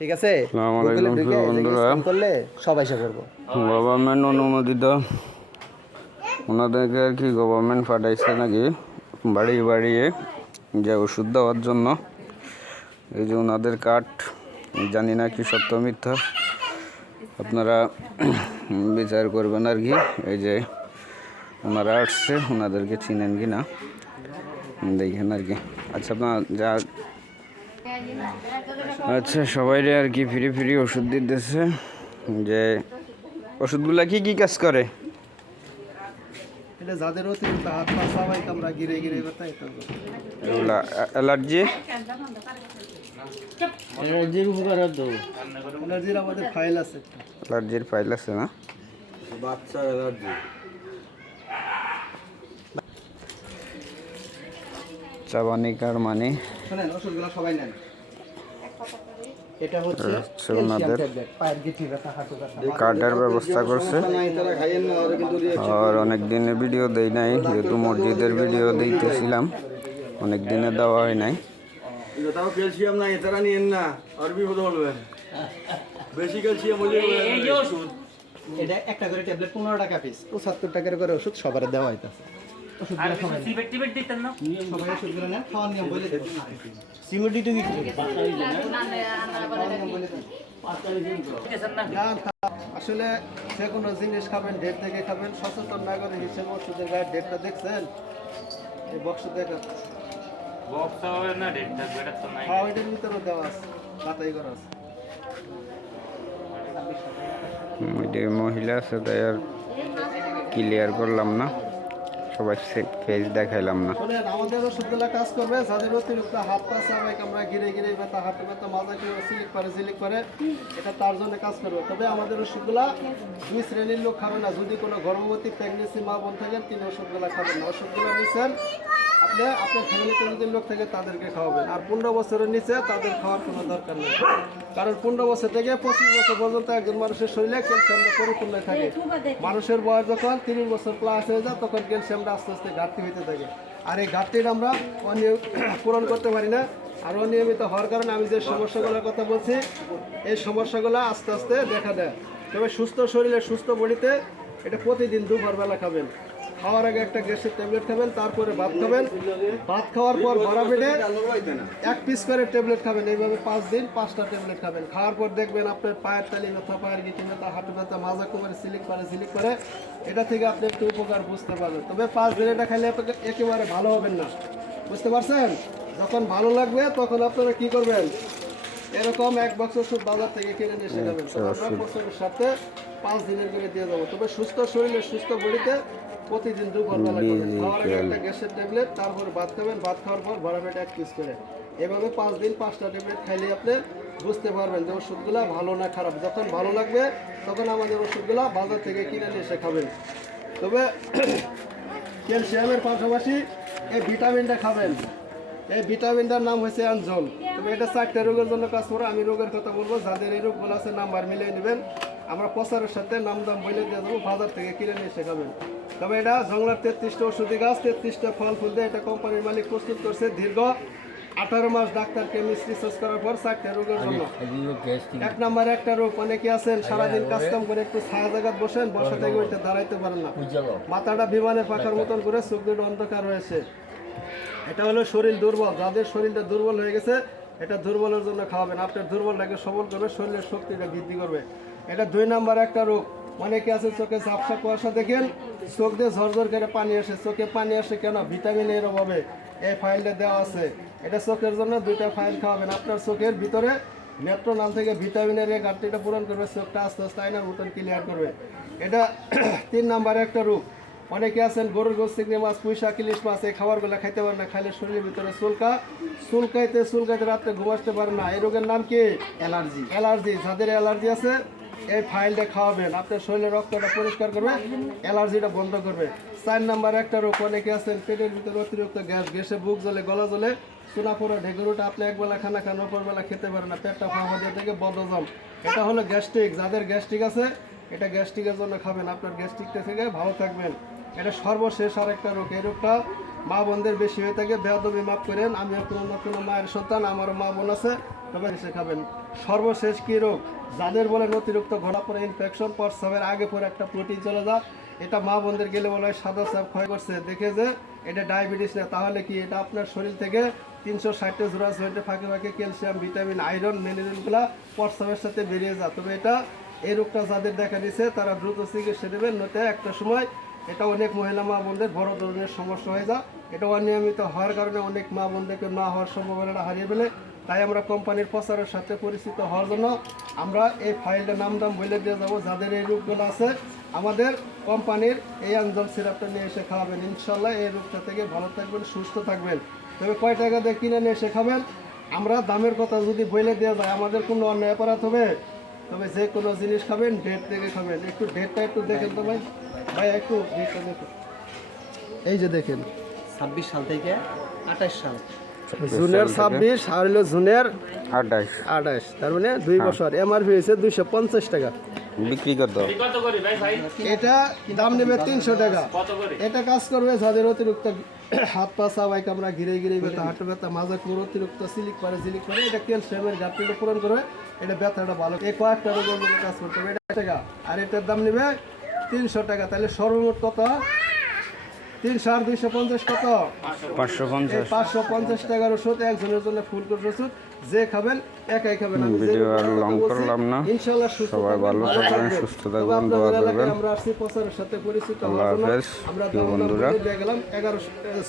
ঠিক আছে, আসসালামু আলাইকুম বন্ধুরা, করলে সবাই এসে করবো। গভর্নমেন্ট অনুমোদিত ওনাদেরকে আর কি গভর্নমেন্ট পাঠাইছে নাকি বাড়ি বাড়িয়ে যে ওষুধ দেওয়ার জন্য। এই যে ওনাদের কার্ড, জানি না কি সত্য মিথ্যা, আপনারা বিচার করবেন আর কি। এই যে ওনারা আসছে, ওনাদেরকে চিনেন কি না দেখেন আর কি। আচ্ছা আপনার যা আচ্ছা সবাইরে আর কি ফ্রি ফ্রি ওষুধ দিতেছে। যে ওষুধগুলা কি কি কাজ করে? এটা যাদের অতিরিক্ত হাত পা সবাই কামড়া গিরে গিরে ব্যথা, এগুলা অ্যালার্জি, এনার্জির উপকার তো এনার্জির আমাদের ফাইল আছে, অ্যালার্জির ফাইল আছে না? বাচ্চার এনার্জি চাবানিকার মানে শুনেন, ওষুধগুলো সবাই নেন। এটা হচ্ছে ওনাদের পায়ের গিটি ব্যথা, হাঁটু ব্যথা, কার্ডের ব্যবস্থা করছে। আর অনেক দিনে ভিডিও দেই নাই, যেহেতু মসজিদের ভিডিও দিতেছিলাম, অনেক দিনে দেওয়া হয় নাই। তাও ক্যালসিয়াম নাই, এটারা নিয়েন না, আর বিপদ হবে। বেশি ক্যালসিয়াম হলে এই যে ওষুধ, এটা একটা করে ট্যাবলেট 15 টাকা পিস, 75 টাকার করে ওষুধ সবার দেওয়া হইতাছে। আর সিবেট টিবেট দিতেন না? সবাই ওষুধগুলো নেন, খাওয়ার নিয়ম বলে দেব। সিমেন্টি তো দিতে আসলে যে কোনো জিনিস খাবেন ডেট থেকে খাবেন, সচেতন না করে হিসেবে ওষুধের গায়ে ডেটটা দেখছেন? এই বক্স দেখা বক্স হবে না, ডেট থাকবে, এটা তো নাই। হ্যাঁ, ওইটার ভিতরে দেওয়া আছে, বাতাই করা আছে। ওইটা মহিলা আছে, তাই আর ক্লিয়ার করলাম না, সবাই ফেস দেখাইলাম না। শোনেন, আমাদের ওষুধগুলো কাজ করবে যাদের অতিরিক্ত হাত পা সবাই আমরা গিরে গিরে ব্যথা, হাঁটু ব্যথা, মাজা কেউ সিলিক করে, এটা তার জন্য কাজ করবে। তবে আমাদের ওষুধগুলা 2 শ্রেণীর লোক খাবে না। যদি কোনো গর্ভবতী প্রেগনেন্সি মা বোন থাকেন, তিনি ওষুধগুলো খাবেন না। ওষুধগুলো নিচ্ছেন আপনি আপনার ফ্যামিলিতে যদি লোক থাকে তাদেরকে খাওয়াবেন। আর 15 বছরের নিচে তাদের খাওয়ার কোনো দরকার নেই, কারণ 15 বছর থেকে 25 বছর পর্যন্ত একজন মানুষের শরীরে ক্যালসিয়ামটা পরিপূর্ণ থাকে। মানুষের বয়স যখন 30 বছর প্লাস হয়ে যায়, তখন ক্যালসিয়ামটা আস্তে আস্তে ঘাটতি হইতে থাকে। আর এই ঘাটতিটা আমরা পূরণ করতে পারি না। আর অনিয়মিত হওয়ার কারণে আমি যে সমস্যাগুলোর কথা বলছি, এই সমস্যাগুলো আস্তে আস্তে দেখা দেয়। তবে সুস্থ শরীরে, সুস্থ বডিতে এটা প্রতিদিন দুপুরবেলা খাবেন। খাওয়ার আগে একটা গ্যাসের ট্যাবলেট খাবেন, তারপরে ভাত খাবেন। ভাত খাওয়ার পর ভরা পেটে 1 পিস করে ট্যাবলেট খাবেন। এইভাবে 5 দিন 5টা ট্যাবলেট খাবেন। খাওয়ার পর দেখবেন আপনার পায়ের তালি ব্যথা, পায়ের গিটি ব্যথা, হাঁটু ব্যথা, মাজা কোমরে সিলিক করে, এটা থেকে আপনি একটু উপকার বুঝতে পারবেন। তবে 5 দিন এটা খাইলে একেবারে ভালো হবেন না, বুঝতে পারছেন? যখন ভালো লাগবে তখন আপনারা কি করবেন, এরকম 1 বক্স ওষুধ বাজার থেকে কিনে নিয়ে এসে খাবেন। আমরা বছরের সাথে 5 দিনের করে দিয়ে দেবো। তবে সুস্থ শরীরে, সুস্থ বডিতে প্রতিদিন দুপুরবেলা খাবেন। খাওয়ার আগে একটা গ্যাসের ট্যাবলেট, তারপরে ভাত খাবেন। ভাত খাওয়ার পর ভরা পেটে 1 পিস করে। এভাবে 5 দিন 5টা ট্যাবলেট খাইলে আপনি বুঝতে পারবেন যে ওষুধগুলো ভালো না খারাপ। যখন ভালো লাগবে তখন আমাদের ওষুধগুলো বাজার থেকে কিনে নিয়ে এসে খাবেন। তবে ক্যালসিয়ামের পাশাপাশি এই ভিটামিনটা খাবেন। এই ভিটামিনটার নাম হচ্ছে অ্যানজল। তবে এটা 4টা রোগের জন্য কাজ করে। আমি রোগের কথা বলবো, যাদের এই রোগগুলো আছে নাম্বার মিলিয়ে নেবেন। আমরা প্রচারের সাথে নাম দাম বলে দিয়ে দেবো, বাজার থেকে কিনে নিয়ে এসে খাবেন। তবে এটা জংলার 33টা ওষুধি গাছ, 33টা ফল ফুল দিয়ে এটা কোম্পানির মালিক প্রস্তুত করছে। দীর্ঘ 18 মাস ডাক্তার কেমিস্ট রিসার্চ করার পর 4টা রোগের জন্য। 1 নাম্বার একটা রোগ, অনেকে আছেন সারাদিন কাজ কাম করে একটু ছায়া জায়গা বসেন, বসা থেকে উঠে দাঁড়াইতে পারেন না, মাথাটা বিমানের পাখার মতন করে, চোখ দুটো অন্ধকার হয়েছে। এটা হলো শরীর দুর্বল। যাদের শরীরটা দুর্বল হয়ে গেছে, এটা দুর্বলের জন্য খাওয়াবেন। আপনার দুর্বলটাকে সবল করবে, শরীরের শক্তিটা বৃদ্ধি করবে। এটা 2 নাম্বার একটা রোগ, অনেকে আছে চোখে ঝাপসা কুয়াশা দেখেন, চোখ দিয়ে ঝরঝর করে পানি আসে। চোখে পানি আসে কেন? ভিটামিনের অভাবে। এই ফাইলটা দেওয়া আছে, এটা চোখের জন্য 2টা ফাইল খাওয়াবেন। আপনার চোখের ভিতরে মেট্রো নাম থেকে ভিটামিনের এই ঘাটতিটা পূরণ করবে, চোখটা আস্তে আস্তে আয়নার মতন ক্লিয়ার করবে। এটা 3 নাম্বার একটা রোগ, অনেকে আছেন গরুর গোশত, চিংড়ি মাছ, পুঁই শাক, ইলিশ মাছ, এই খাবারগুলো খাইতে পারেন না। খাইলে শরীরের ভিতরে চুলকাইতে রাত্রে ঘুম আসতে পারে না। এই রোগের নাম কি? অ্যালার্জি। যাদের অ্যালার্জি আছে এই ফাইলটা খাওয়াবেন, আপনার শরীরের রক্তটা পরিষ্কার করবে, অ্যালার্জিটা বন্ধ করবে। 4 নাম্বার একটা রোগ, অনেকে আছেন পেটের ভিতরে অতিরিক্ত গ্যাসে বুক জ্বলে, গলা জ্বলে, চুনাপুরা, ঢেকুরোটা, আপনি একবেলা খানা খান, অপরবেলা খেতে পারেন না, পেটটা ফাঁপা দিয়ে থেকে বদহজম। এটা হলো গ্যাস্ট্রিক। যাদের গ্যাস্ট্রিক আছে, এটা গ্যাস্ট্রিকের জন্য খাবেন, আপনার গ্যাস্ট্রিকটা থেকে ভালো থাকবেন। এটা সর্বশেষ আর একটা রোগ, এই রোগটা মা বোনদের বেশি হয়ে থাকে। বেয়াদবি মাফ করেন, আমিও কোনো মায়ের সন্তান, আমারও মা বোন আছে, তবে এসে খাবেন। সর্বশেষ কি রোগ, যাদের বলেন অতিরিক্ত ঘোরা পরে ইনফেকশন, প্রস্রাবের আগে পরে একটা প্রোটিন চলে যায়, এটা মা বোনদের গেলে বলা হয় সাদা সাপ ক্ষয় করছে, দেখে যে এটা ডায়াবেটিস না, তাহলে কি এটা আপনার শরীর থেকে 360 জোড়া জয়েন্টে ফাঁকে ফাঁকে ক্যালসিয়াম, ভিটামিন, আয়রন, মিনারেলগুলো প্রস্রাবের সাথে বেরিয়ে যায়। তবে এটা এই রোগটা যাদের দেখা দিচ্ছে তারা দ্রুত চিকিৎসা দেবেন, নয়তো একটা সময় এটা অনেক মহিলা মা বোনদের বড় ধরনের সমস্যা হয়ে যায়। এটা অনিয়মিত হওয়ার কারণে অনেক মা বোনদেরকে না হওয়ার সম্ভাবনাটা হারিয়ে ফেলে। তাই আমরা কোম্পানির প্রচারের সাথে পরিচিত হওয়ার জন্য আমরা এই ফাইলটার নাম বলে দিয়ে যাবো। যাদের এই রোগগুলো আছে আমাদের কোম্পানির এই আঞ্জল সিরাপটা নিয়ে এসে খাওয়াবেন, ইনশাল্লাহ এই রোগটা থেকে ভালো থাকবেন, সুস্থ থাকবেন। তবে কয় টাকা দিয়ে কিনে নিয়ে এসে খাবেন, আমরা দামের কথা যদি বলে দেওয়া যায় আমাদের কোনো অন্যায় অপরাধ হবে। তবে যে কোনো জিনিস খাবেন ডেট থেকে খাবেন। একটু ডেটটা একটু দেখেন তো ভাই, একটু ডেটটা দেখুন। এই যে দেখেন 26 সাল থেকে 28 সাল, জুনের 26 আর হলো জুনের 28 তার মানে 2 বছর। এমআরপি হয়েছে 250 টাকা। বিক্রি কত? কত করে ভাই? এটা দাম নেবে 300 টাকা। কত করে? এটা কাজ করবে যাদের অতিরিক্ত হাত পা চাবাই কামড়া, ঘিরে ঘিরে ব্যথা, হাঁটু ব্যথা, মাজা কুর অতিরিক্ত সিলিক পারে জিলিক করে, এটা ক্যালসিয়ামের ঘাটতিটা পূরণ করবে, এটা ব্যথাটা ভালো, এই কয়েকটা রোগের জন্য কাজ করতে হবে। এটা টাকা আর এটার দাম নেবে 300 টাকা। তাহলে সর্বমোট কত? 300 আর 250 কত? 550। 550 টাকার ওষুধ, একজনের জন্য ফুল কোর্স ওষুধ। যে খাবেন একাই খাবেন। আমি যে ভিডিও আর কথা লং বলছি, করলাম না। ইনশাআল্লাহ সুস্থ সবাই থাকবেন, ভালো থাকবেন, সুস্থ তবে থাকবেন, আপনাদের দোয়া এলাকায় করবেন। আমরা আসছি প্রচারের সাথে পরিচিত আল্লাহ হওয়ার জন্য। হাফেজ, আমরা প্রিয় বন্ধুরা। দিয়ে গেলাম 11